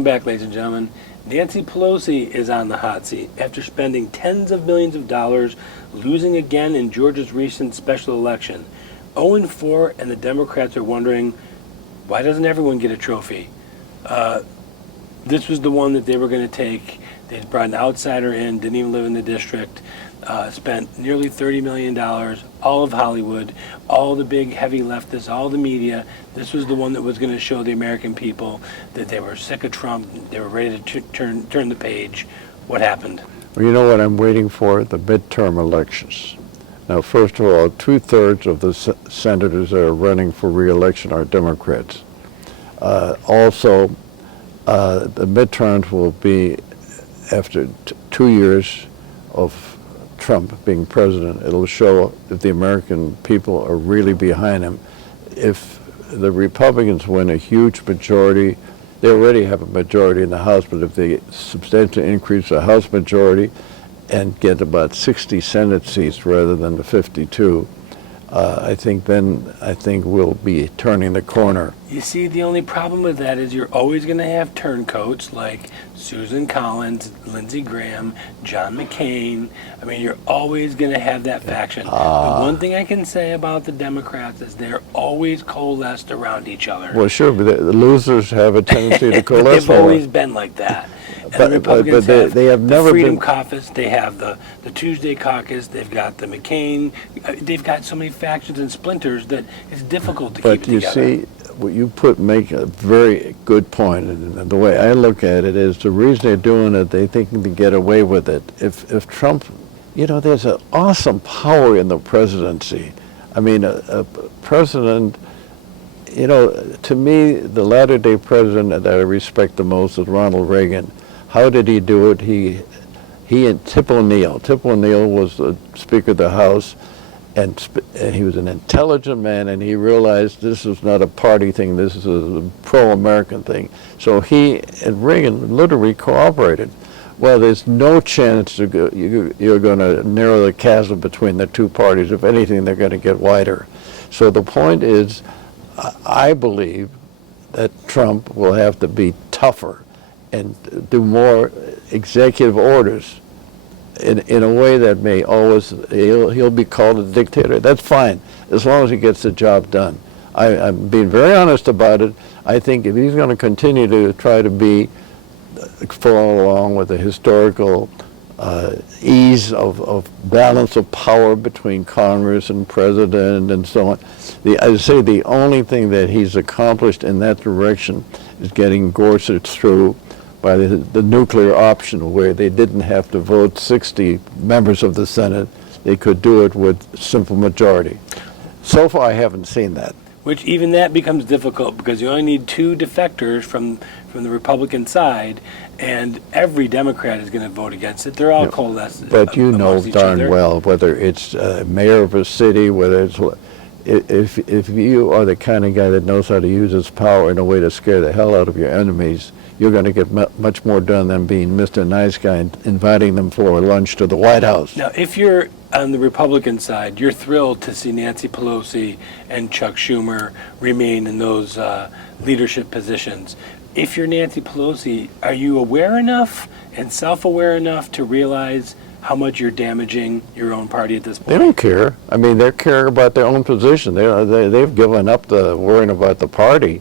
Welcome back, ladies and gentlemen. Nancy Pelosi is on the hot seat after spending tens of millions of dollars, losing again in Georgia's recent special election. 0-4, and the Democrats are wondering, why doesn't everyone get a trophy? This was the one that they were going to take. They brought an outsider in, didn't even live in the district, spent nearly $30 million, all of Hollywood, all the big heavy leftists, all the media. This was the one that was going to show the American people that they were sick of Trump, they were ready to turn the page. What happened? Well, you know what I'm waiting for? The midterm elections. Now, first of all, 2/3 of the senators that are running for re-election are Democrats. Also, the midterms will be after 2 years of Trump being president. It'll show if the American people are really behind him. If the Republicans win a huge majority, they already have a majority in the House, but if they substantially increase the House majority and get about 60 Senate seats rather than the 52, I think we'll be turning the corner. You see, the only problem with that is you're always going to have turncoats like Susan Collins, Lindsey Graham, John McCain. I mean, you're always going to have that faction. The one thing I can say about the Democrats is they're always coalesced around each other. Well, sure, but the losers have a tendency to coalesce. They've always been like that. And the Republicans they have never the Freedom been. Caucus, they have the Tuesday Caucus, they've got the McCain, they've got so many factions and splinters that it's difficult to keep But together. you see, what you make a very good point, and the way I look at it is the reason they're doing it, they think they can get away with it. If Trump, there's an awesome power in the presidency. I mean, a president, to me, the latter-day president that I respect the most is Ronald Reagan. How did he do it? He and Tip O'Neill was the Speaker of the House, and he was an intelligent man, and he realized this is not a party thing, this is a pro-American thing. So he and Reagan literally cooperated. Well, there's no chance you're going to narrow the chasm between the two parties. If anything, they're going to get wider. So the point is, I believe that Trump will have to be tougher and do more executive orders in a way that may always, he'll be called a dictator. That's fine, as long as he gets the job done. I'm being very honest about it. I think if he's going to continue to try to follow along with the historical ease of balance of power between Congress and President and so on, I'd say the only thing that he's accomplished in that direction is getting Gorsuch through by the nuclear option, where they didn't have to vote 60 members of the Senate. They could do it with simple majority. So far, I haven't seen that. Which even that becomes difficult because you only need 2 defectors from the Republican side, and every Democrat is going to vote against it. They're all coalesced. But you know darn well, whether it's mayor of a city, whether it's if you are the kind of guy that knows how to use his power in a way to scare the hell out of your enemies, you're going to get much more done than being Mr. Nice Guy and inviting them for lunch to the White House. Now, if you're on the Republican side, you're thrilled to see Nancy Pelosi and Chuck Schumer remain in those leadership positions. If you're Nancy Pelosi, are you aware enough and self-aware enough to realize how much you're damaging your own party at this point? They don't care. I mean, they care about their own position. They've given up the worrying about the party.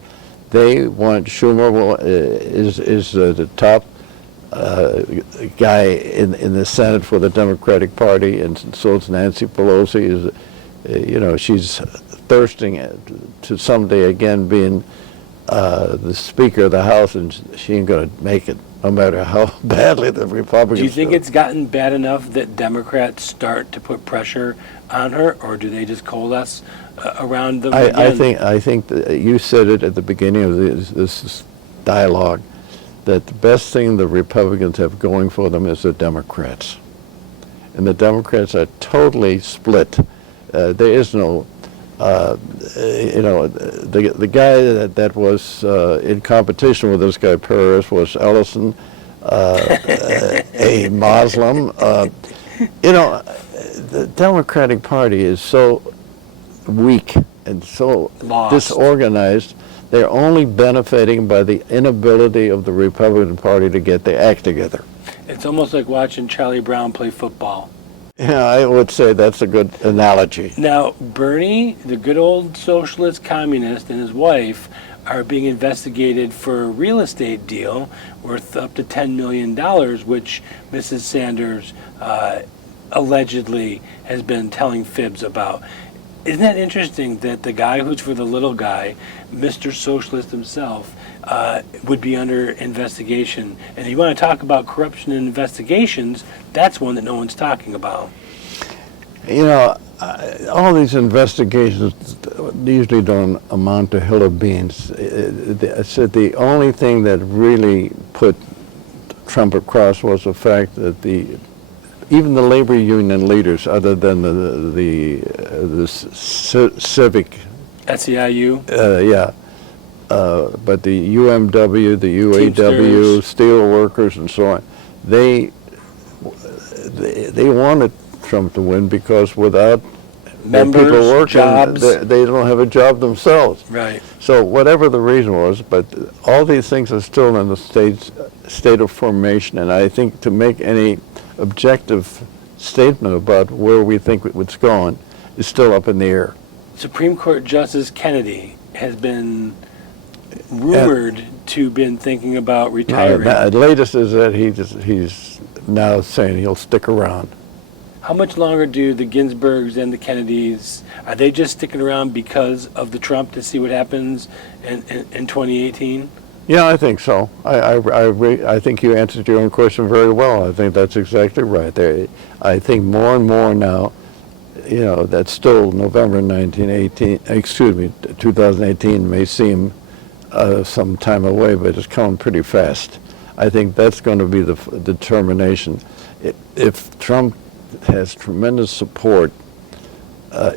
They want Schumer is the top guy in the Senate for the Democratic Party, and so is Nancy Pelosi. She's thirsting to someday again being the Speaker of the House, and she ain't going to make it, no matter how badly the Republicans do. You think it's gotten bad enough that Democrats start to put pressure on her, or do they just coalesce around them again? I think that you said it at the beginning of this dialogue, that the best thing the Republicans have going for them is the Democrats. And the Democrats are totally split. There is no, the guy that was in competition with this guy, Paris, was Ellison, a Muslim. The Democratic Party is so weak and so disorganized They're only benefiting by the inability of the Republican Party to get their act together. It's almost like watching Charlie Brown play football. Yeah, I would say that's a good analogy. Now, Bernie, the good old socialist communist, and his wife are being investigated for a real estate deal worth up to $10 million, which Mrs. Sanders allegedly has been telling fibs about. Isn't that interesting that the guy who's for the little guy, Mr. Socialist himself, would be under investigation? And if you want to talk about corruption and investigations, that's one that no one's talking about. You know, all these investigations usually don't amount to a hill of beans. I said the only thing that really put Trump across was the fact that even the labor union leaders, other than the civic, SEIU? But the UMW, the UAW, Teamsters. steel workers, and so on, they wanted Trump to win because without Members, people working, jobs. they don't have a job themselves. Right. So whatever the reason was, but all these things are still in the state of formation, and I think to make any objective statement about where we think it's going is still up in the air. Supreme Court Justice Kennedy has been rumored to been thinking about retiring. The latest is that he's now saying he'll stick around. How much longer do the Ginsburgs and the Kennedys, are they just sticking around because of the Trump to see what happens in 2018? Yeah, I think so. I think you answered your own question very well. I think that's exactly right. I think more and more now, you know, that's still November 2018 may seem some time away, but it's coming pretty fast. I think that's going to be the determination. If Trump has tremendous support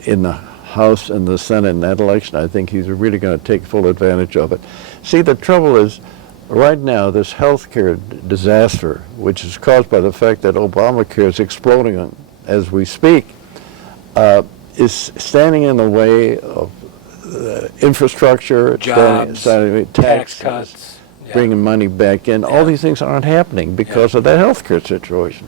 in the House and the Senate in that election, I think he's really going to take full advantage of it. See, the trouble is, right now, this healthcare disaster, which is caused by the fact that Obamacare is exploding as we speak, is standing in the way of infrastructure, Jobs, tax cuts, bringing money back in. All these things aren't happening because of that healthcare situation.